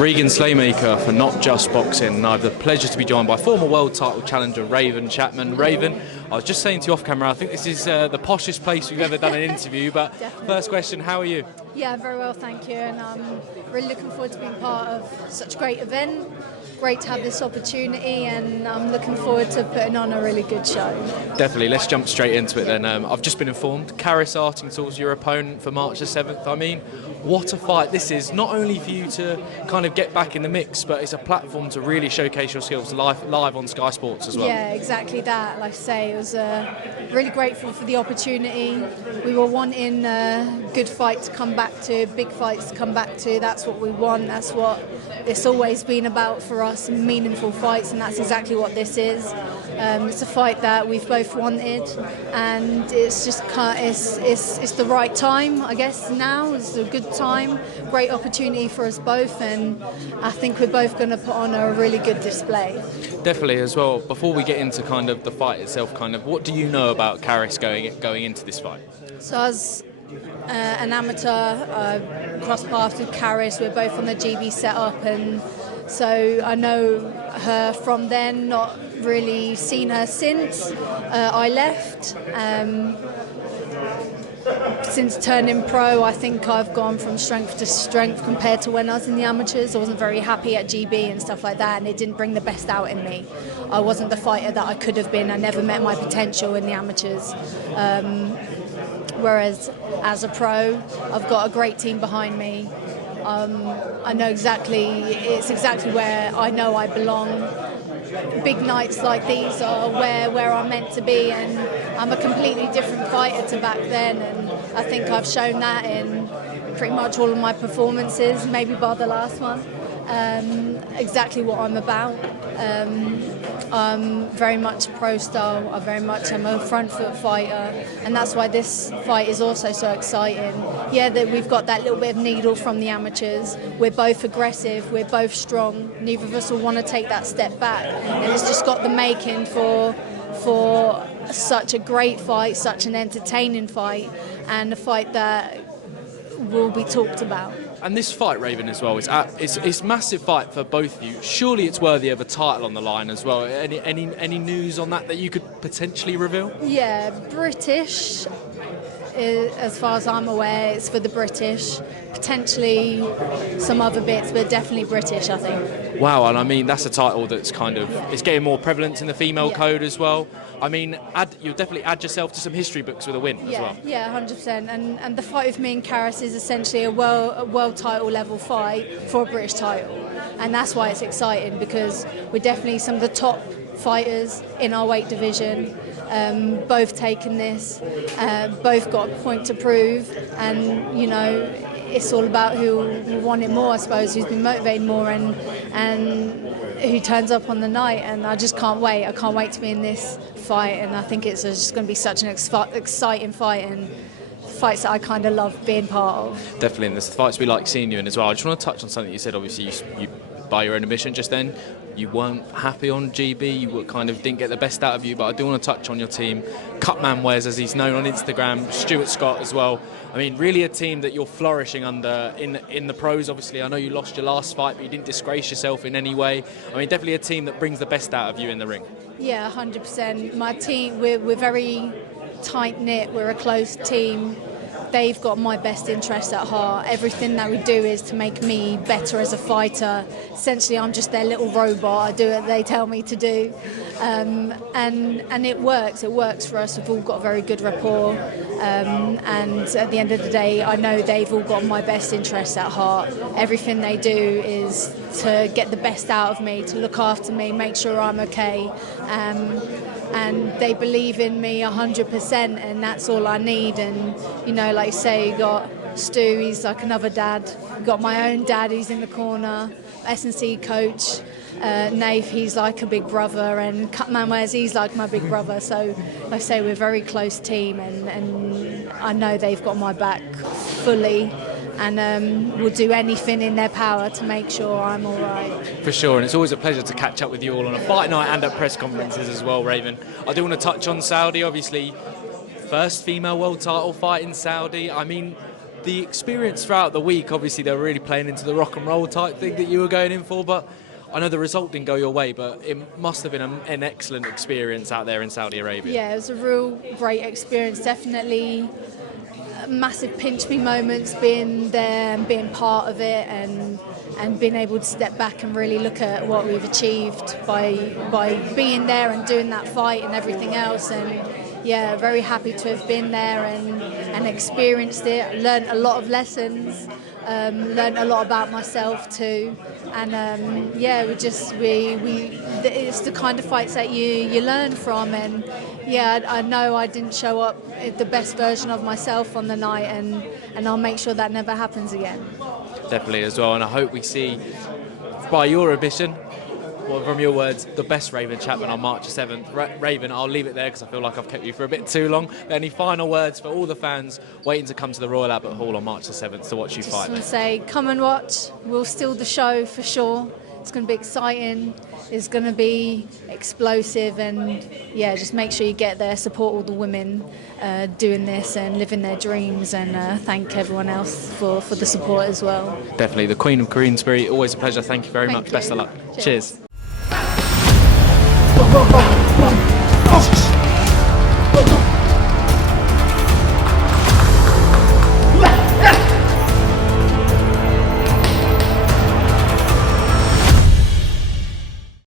Regan Slaymaker for Not Just Boxing, and I have the pleasure to be joined by former world title challenger Raven Chapman. Raven, I was just saying to you off camera, I think this is the poshest place we've ever done an interview, but first question, how are you? Yeah, very well, thank you, and I'm really looking forward to being part of such a great event. Great to have this opportunity, and I'm looking forward to putting on a really good show. Definitely, let's jump straight into it then. I've just been informed, Karriss Artingstall's your opponent for March the 7th. I mean, what a fight this is, not only for you to kind of get back in the mix, but it's a platform to really showcase your skills live on Sky Sports as well. Yeah, exactly that. Like I say, it was really grateful for the opportunity. We were wanting a good fight to come back to, big fights to come back to. That's what we want. That's what it's always been about for us, meaningful fights, and that's exactly what this is. It's a fight that we've both wanted, and it's just it's the right time, I guess. Now it's a good time, great opportunity for us both, and I think we're both going to put on a really good display. Definitely as well. Before we get into kind of the fight itself, kind of what do you know about Karriss going into this fight? So as an amateur, crossed paths with Karriss. We're both on the GB setup, and so I know her from then. Not really seen her since I left. Since turning pro, I think I've gone from strength to strength compared to when I was in the amateurs. I wasn't very happy at GB and stuff like that, and it didn't bring the best out in me. I wasn't the fighter that I could have been. I never met my potential in the amateurs. Whereas as a pro, I've got a great team behind me. I know it's exactly where I know I belong. Big nights like these are where I'm meant to be, and I'm a completely different fighter to back then, and I think I've shown that in pretty much all of my performances, maybe bar the last one. Exactly what I'm about. I'm very much pro style. I very much am a front foot fighter, and that's why this fight is also so exciting. Yeah, that we've got that little bit of needle from the amateurs. We're both aggressive. We're both strong. Neither of us will want to take that step back, and it's just got the making for such a great fight, such an entertaining fight, and a fight that will be talked about. And this fight, Raven, as well, it's a massive fight for both of you. Surely it's worthy of a title on the line as well. Any news on that you could potentially reveal? Yeah, British, as far as I'm aware, it's for the British. Potentially some other bits, but definitely British, I think. Wow, and I mean, that's a title that's kind of, it's getting more prevalence in the female code as well. I mean, you'll definitely add yourself to some history books with a win as well. Yeah, 100%. And the fight with me and Karriss is essentially a world title level fight for a British title. And that's why it's exciting, because we're definitely some of the top fighters in our weight division. Both taken this, both got a point to prove, and you know, it's all about who won it more, I suppose, who's been motivated more, and who turns up on the night. And I just can't wait. I can't wait to be in this fight, and I think it's just going to be such an exciting fight, and fights that I kind of love being part of. Definitely, and there's fights we like seeing you in as well. I just want to touch on something you said. Obviously, you by your own admission just then, you weren't happy on GB, you kind of didn't get the best out of you, but I do want to touch on your team. Cutman Wes, as he's known on Instagram, Stuart Scott as well. I mean, really a team that you're flourishing under in the pros, obviously. I know you lost your last fight, but you didn't disgrace yourself in any way. I mean, definitely a team that brings the best out of you in the ring. Yeah, 100%. My team, we're very tight-knit, we're a close team. They've got my best interests at heart. Everything that we do is to make me better as a fighter. Essentially, I'm just their little robot. I do what they tell me to do. And it works. It works for us. We've all got very good rapport. And at the end of the day, I know they've all got my best interests at heart. Everything they do is to get the best out of me, to look after me, make sure I'm okay. And they believe in me 100%, and that's all I need. And you know, like you say, you got Stu, he's like another dad. You've got my own dad, he's in the corner. S&C coach, Nath, he's like a big brother, and Cutman Wes, he's like my big brother. So like I say, we're a very close team, and I know they've got my back fully. And will do anything in their power to make sure I'm all right. For sure, and it's always a pleasure to catch up with you all on a fight night and at press conferences as well, Raven. I do want to touch on Saudi, obviously, first female world title fight in Saudi. I mean, the experience throughout the week, obviously they were really playing into the rock and roll type thing that you were going in for, but I know the result didn't go your way, but it must have been an excellent experience out there in Saudi Arabia. Yeah, it was a real great experience. Definitely massive pinch me moments being there and being part of it, and being able to step back and really look at what we've achieved by being there and doing that fight and everything else. And yeah, very happy to have been there and experienced it. Learned a lot of lessons, learned a lot about myself too. And yeah, it's the kind of fights that you learn from. And yeah, I know I didn't show up the best version of myself on the night, and I'll make sure that never happens again. Definitely as well, and I hope we see, by your ambition, well, from your words, the best Raven Chapman on March 7th. Raven, I'll leave it there because I feel like I've kept you for a bit too long. Any final words for all the fans waiting to come to the Royal Albert Hall on March the 7th to watch you fight? I just want to say, come and watch. We'll steal the show for sure. It's going to be exciting. It's going to be explosive, and yeah, just make sure you get there, support all the women doing this and living their dreams, and thank everyone else for the support as well. Definitely, the Queen of Queensbury, always a pleasure. Thank you very much. Thank you. Best of luck. Cheers.